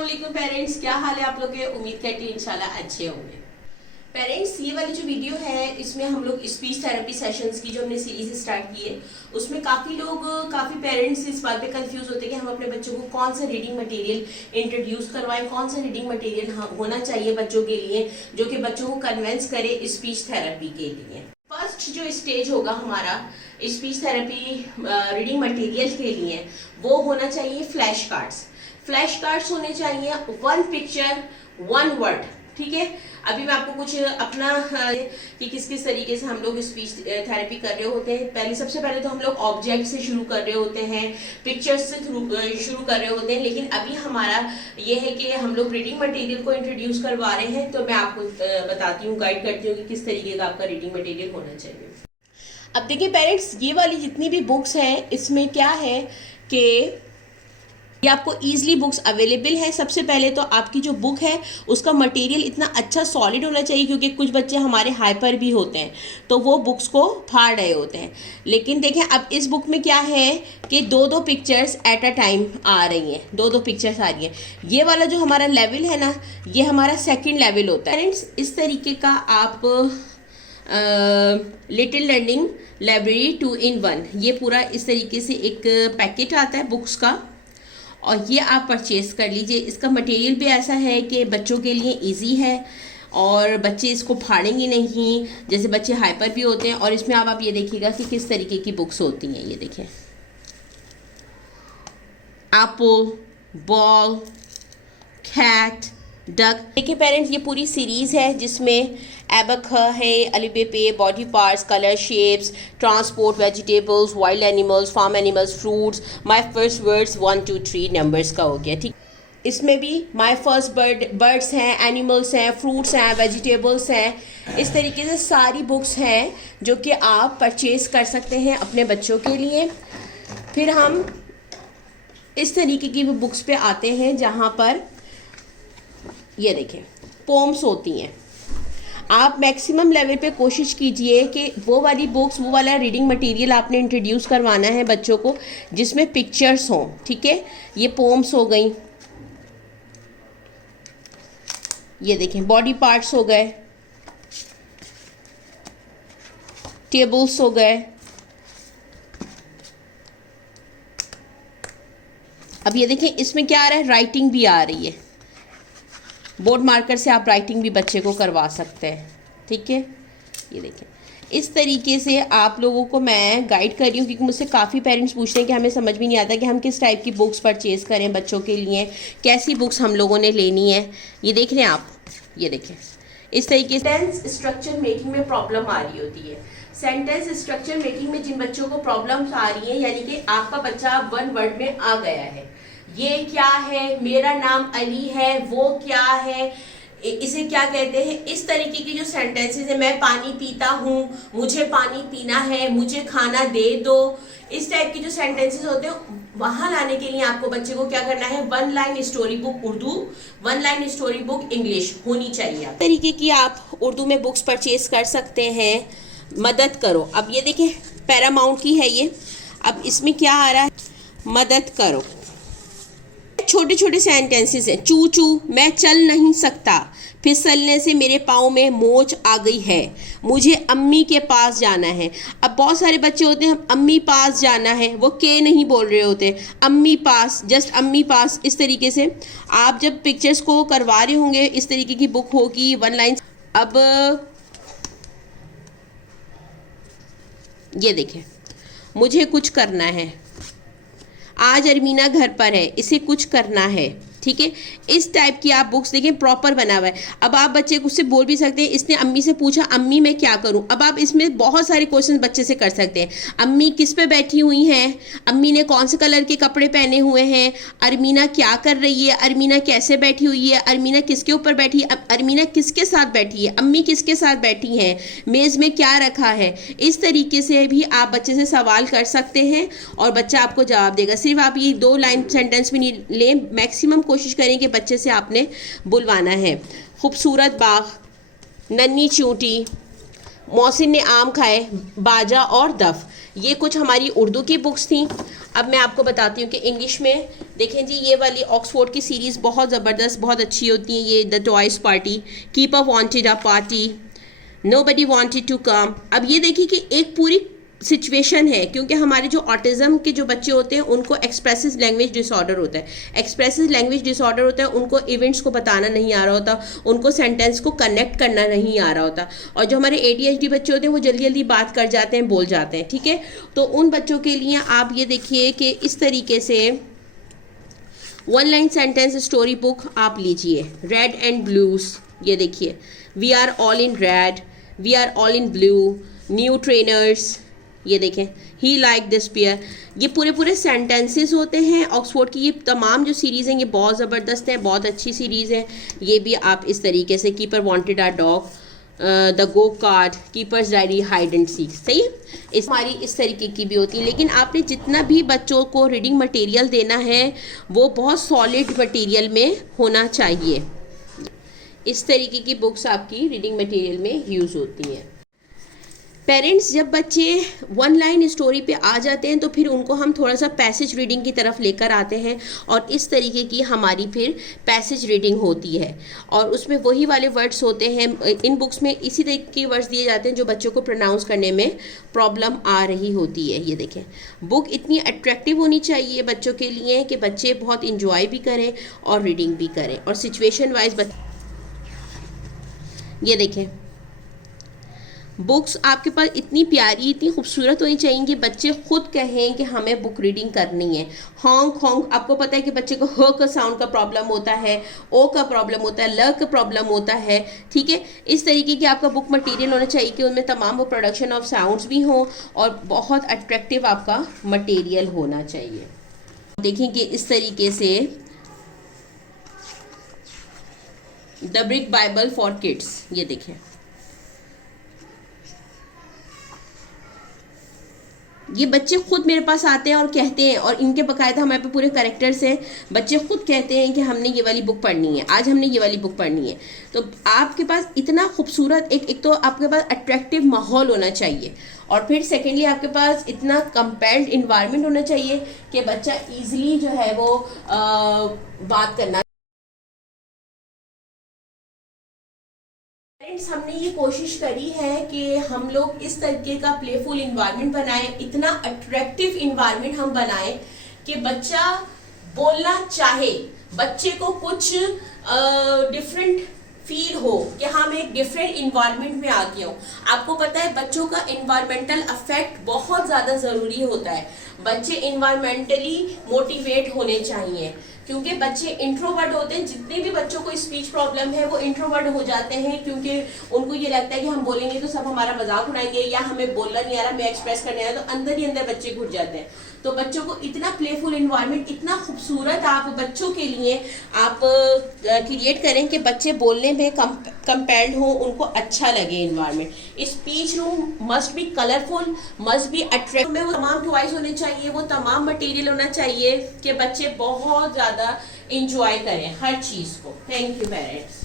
अस्सलाम वालेकुम पेरेंट्स, क्या हाल है आप लोग के। उम्मीद करती हूँ इंशाल्लाह अच्छे होंगे। पेरेंट्स, ये वाली जो वीडियो है इसमें हम लोग स्पीच थेरेपी सेशंस की जो हमने सीरीज स्टार्ट की है उसमें काफ़ी पेरेंट्स इस बात पे कंफ्यूज होते हैं कि हम अपने बच्चों को कौन सा रीडिंग मटेरियल इंट्रोड्यूस करवाएं, कौन सा रीडिंग मटेरियल होना चाहिए बच्चों के लिए जो कि बच्चों को कन्विंस करे स्पीच थेरेपी के लिए। फर्स्ट जो स्टेज होगा हमारा स्पीच थेरेपी रीडिंग मटेरियल के लिए वो होना चाहिए फ्लैश कार्ड्स। फ्लैश कार्ड्स होने चाहिए 1 पिक्चर 1 वर्ड। ठीक है, अभी मैं आपको कुछ अपना कि किस किस तरीके से हम लोग स्पीच थेरेपी कर रहे होते हैं। सबसे पहले तो हम लोग ऑब्जेक्ट से शुरू कर रहे होते हैं, पिक्चर्स से शुरू कर रहे होते हैं, लेकिन अभी हमारा ये है कि हम लोग रीडिंग मटेरियल को इंट्रोड्यूस करवा रहे हैं। तो मैं आपको बताती हूँ, गाइड करती हूँ कि किस तरीके का आपका रीडिंग मटेरियल होना चाहिए। अब देखिए पेरेंट्स, ये वाली जितनी भी बुक्स हैं इसमें क्या है कि ये आपको ईजिली बुक्स अवेलेबल है। सबसे पहले तो आपकी जो बुक है उसका मटेरियल इतना अच्छा सॉलिड होना चाहिए, क्योंकि कुछ बच्चे हमारे हाइपर भी होते हैं तो वो बुक्स को फाड़ रहे होते हैं। लेकिन देखें अब इस बुक में क्या है कि 2-2 पिक्चर्स एट अ टाइम आ रही हैं, 2-2 पिक्चर्स आ रही हैं। ये वाला जो हमारा लेवल है ना, ये हमारा सेकेंड लेवल होता है। फ्रेंड्स, इस तरीके का आप लिटिल लर्निंग लाइब्रेरी 2 in 1 ये पूरा इस तरीके से एक पैकेट आता है बुक्स का, और ये आप परचेज़ कर लीजिए। इसका मटेरियल भी ऐसा है कि बच्चों के लिए इजी है और बच्चे इसको फाड़ेंगे नहीं, जैसे बच्चे हाइपर भी होते हैं। और इसमें आप ये देखिएगा कि किस तरीके की बुक्स होती हैं। ये देखें, एप्पल, बॉल, कैट, डक। देखिए पेरेंट्स, ये पूरी सीरीज़ है जिसमें एबक है, अलिबे पे, body parts, colour, shapes, transport, vegetables, wild animals, farm animals, fruits, my first words 1 2 3 numbers का हो गया। ठीक, इसमें भी माय फर्स्ट बर्ड्स हैं, एनिमल्स हैं, फ्रूट्स हैं, वेजिटेबल्स हैं। इस तरीके से सारी बुक्स हैं जो कि आप परचेज़ कर सकते हैं अपने बच्चों के लिए। फिर हम इस तरीके की भी बुक्स पे आते हैं जहाँ पर ये देखें पोम्स होती हैं। आप मैक्सिमम लेवल पे कोशिश कीजिए कि वो वाली बुक्स, वो वाला रीडिंग मटेरियल आपने इंट्रोड्यूस करवाना है बच्चों को जिसमें पिक्चर्स हों। ठीक है, ये पोम्स हो गई, ये देखें बॉडी पार्ट्स हो गए, टेबल्स हो गए। अब ये देखें इसमें क्या आ रहा है, राइटिंग भी आ रही है। बोर्ड मार्कर से आप राइटिंग भी बच्चे को करवा सकते हैं। ठीक है, ये देखें इस तरीके से आप लोगों को मैं गाइड कर रही हूँ, क्योंकि मुझसे काफ़ी पेरेंट्स पूछते हैं कि हमें समझ भी नहीं आता कि हम किस टाइप की बुक्स परचेज़ करें बच्चों के लिए, कैसी बुक्स हम लोगों ने लेनी है। ये देख रहे हैं आप, ये देखें इस तरीके से सेंटेंस स्ट्रक्चर मेकिंग में प्रॉब्लम आ रही होती है। सेंटेंस स्ट्रक्चर मेकिंग में जिन बच्चों को प्रॉब्लम्स आ रही हैं, यानी कि आपका बच्चा 1 वर्ड में आ गया है, ये क्या है, मेरा नाम अली है, वो क्या है, इसे क्या कहते हैं, इस तरीके की जो सेंटेंसेस है, मैं पानी पीता हूँ, मुझे पानी पीना है, मुझे खाना दे दो, इस टाइप की जो सेंटेंसेस होते हैं वहां लाने के लिए आपको बच्चे को क्या करना है, 1 line story book Urdu, 1 line story book English होनी चाहिए। इस तरीके की आप उर्दू में बुक्स परचेज कर सकते हैं। मदद करो, अब ये देखें पैरामाउंट की है ये। अब इसमें क्या आ रहा है, मदद करो। छोटे छोटे सेंटेंसेस हैं, चू चू मैं चल नहीं सकता, फिसलने से मेरे पाँव में मोच आ गई है, मुझे अम्मी के पास जाना है। अब बहुत सारे बच्चे होते हैं अम्मी पास जाना है, वो के नहीं बोल रहे होते, अम्मी पास, जस्ट अम्मी पास। इस तरीके से आप जब पिक्चर्स को करवा रहे होंगे, इस तरीके की बुक होगी 1 लाइन। अब ये देखें, मुझे कुछ करना है, आज अरमीना घर पर है, इसे कुछ करना है। ठीक है, इस टाइप की आप बुक्स देखें, प्रॉपर बना हुआ है। अब आप बच्चे को उससे बोल भी सकते हैं, इसने अम्मी से पूछा अम्मी मैं क्या करूं। अब आप इसमें बहुत सारे क्वेश्चन बच्चे से कर सकते हैं। अम्मी किस पे बैठी हुई हैं, अम्मी ने कौन से कलर के कपड़े पहने हुए हैं, अरमीना क्या कर रही है, अरमीना कैसे बैठी हुई है, अरमीना किसके ऊपर बैठी है, अरमीना किसके साथ बैठी है, अम्मी किसके साथ बैठी हैं, मेज़ में क्या रखा है। इस तरीके से भी आप बच्चे से सवाल कर सकते हैं और बच्चा आपको जवाब देगा। सिर्फ आप ये 2 लाइन सेंटेंस भी नहीं लें, मैक्सिमम कोशिश करें कि बच्चे से आपने बुलवाना है। खूबसूरत बाग, नन्ही चूंटी, मोहसिन ने आम खाए, बाजा और दफ, ये कुछ हमारी उर्दू की बुक्स थी। अब मैं आपको बताती हूँ कि इंग्लिश में देखें जी, ये वाली ऑक्सफोर्ड की सीरीज़ बहुत ज़बरदस्त, बहुत अच्छी होती है। ये the toys party, keeper wanted a party, nobody wanted to come. अब ये देखिए कि एक पूरी सिचुएशन है, क्योंकि हमारे जो ऑटिज़म के जो बच्चे होते हैं उनको एक्सप्रेसिव लैंग्वेज डिसऑर्डर होता है। एक्सप्रेसिव लैंग्वेज डिसऑर्डर होता है, उनको इवेंट्स को बताना नहीं आ रहा होता, उनको सेंटेंस को कनेक्ट करना नहीं आ रहा होता। और जो हमारे ADHD बच्चे होते हैं वो जल्दी जल्दी बात कर जाते हैं, बोल जाते हैं, ठीक है। तो उन बच्चों के लिए आप ये देखिए कि इस तरीके से 1 लाइन सेंटेंस स्टोरी बुक आप लीजिए। रेड एंड ब्लूज, ये देखिए, we are all in red, we are all in blue, new trainers, ये देखें, ही लाइक दिस पेयर। ये पूरे पूरे सेंटेंसेस होते हैं। ऑक्सफोर्ड की ये तमाम जो सीरीज़ हैं ये बहुत ज़बरदस्त है, बहुत अच्छी सीरीज़ है। ये भी आप इस तरीके से, keeper wanted are dog, the go card, keepers diary, hide and seek, सही। इस हमारी इस तरीके की भी होती है। लेकिन आपने जितना भी बच्चों को रीडिंग मटेरियल देना है वो बहुत सॉलिड मटेरियल में होना चाहिए। इस तरीके की बुक्स आपकी रीडिंग मटेरियल में यूज़ होती हैं। पेरेंट्स जब बच्चे 1 लाइन स्टोरी पे आ जाते हैं तो फिर उनको हम थोड़ा सा पैसेज रीडिंग की तरफ लेकर आते हैं, और इस तरीके की हमारी फिर पैसेज रीडिंग होती है। और उसमें वही वाले वर्ड्स होते हैं, इन बुक्स में इसी तरीके के वर्ड्स दिए जाते हैं जो बच्चों को प्रोनाउंस करने में प्रॉब्लम आ रही होती है। ये देखें, बुक इतनी अट्रैक्टिव होनी चाहिए बच्चों के लिए कि बच्चे बहुत इंजॉय भी करें और रीडिंग भी करें, और सिचुएशन वाइज ये देखें, बुक्स आपके पास इतनी प्यारी, इतनी खूबसूरत होनी चाहिए कि बच्चे खुद कहें कि हमें बुक रीडिंग करनी है। हॉन्ग हॉन्ग, आपको पता है कि बच्चे को ह का साउंड का प्रॉब्लम होता है, ओ का प्रॉब्लम होता है, ल का प्रॉब्लम होता है, ठीक है। इस तरीके की आपका बुक मटेरियल होना चाहिए कि उनमें तमाम वो प्रोडक्शन ऑफ साउंड्स भी हों और बहुत अट्रैक्टिव आपका मटेरियल होना चाहिए। देखें कि इस तरीके से the brick Bible for kids, ये देखें, ये बच्चे खुद मेरे पास आते हैं और कहते हैं, और इनके बकायदा हमारे पे पूरे करेक्टर्स हैं। बच्चे खुद कहते हैं कि हमने ये वाली बुक पढ़नी है, आज हमने ये वाली बुक पढ़नी है। तो आपके पास इतना खूबसूरत एक तो आपके पास अट्रैक्टिव माहौल होना चाहिए, और फिर सेकेंडली आपके पास इतना कंपेल्ड इन्वायरमेंट होना चाहिए कि बच्चा ईजिली जो है वो बात करना। हमने ये कोशिश करी है कि हम लोग इस तरीके का प्लेफुल इन्वायरमेंट बनाएं, इतना अट्रैक्टिव इन्वायरमेंट हम बनाएं कि बच्चा बोलना चाहे, बच्चे को कुछ डिफरेंट फील हो कि हाँ मैं एक डिफरेंट इन्वायरमेंट में आ गया हूँ। आपको पता है बच्चों का इन्वायरमेंटल अफेक्ट बहुत ज़्यादा ज़रूरी होता है। बच्चे इन्वायरमेंटली मोटिवेट होने चाहिए, क्योंकि बच्चे इंट्रोवर्ट होते हैं। जितने भी बच्चों को स्पीच प्रॉब्लम है वो इंट्रोवर्ट हो जाते हैं, क्योंकि उनको ये लगता है कि हम बोलेंगे तो सब हमारा मजाक उड़ाएंगे, या हमें बोलना नहीं आ रहा, हमें एक्सप्रेस करने आ रहा, तो अंदर ही अंदर बच्चे घुट जाते हैं। तो बच्चों को इतना प्लेफुल इन्वायरमेंट, इतना खूबसूरत आप बच्चों के लिए आप क्रिएट करें कि बच्चे बोलने में कंपेल्ड हो, उनको अच्छा लगे environment. Speech room must be colourful, must be attractive, में वो तमाम टॉयज होने चाहिए, वो तमाम मटेरियल होना चाहिए कि बच्चे बहुत ज़्यादा इंजॉय करें हर चीज़ को। Thank you parents.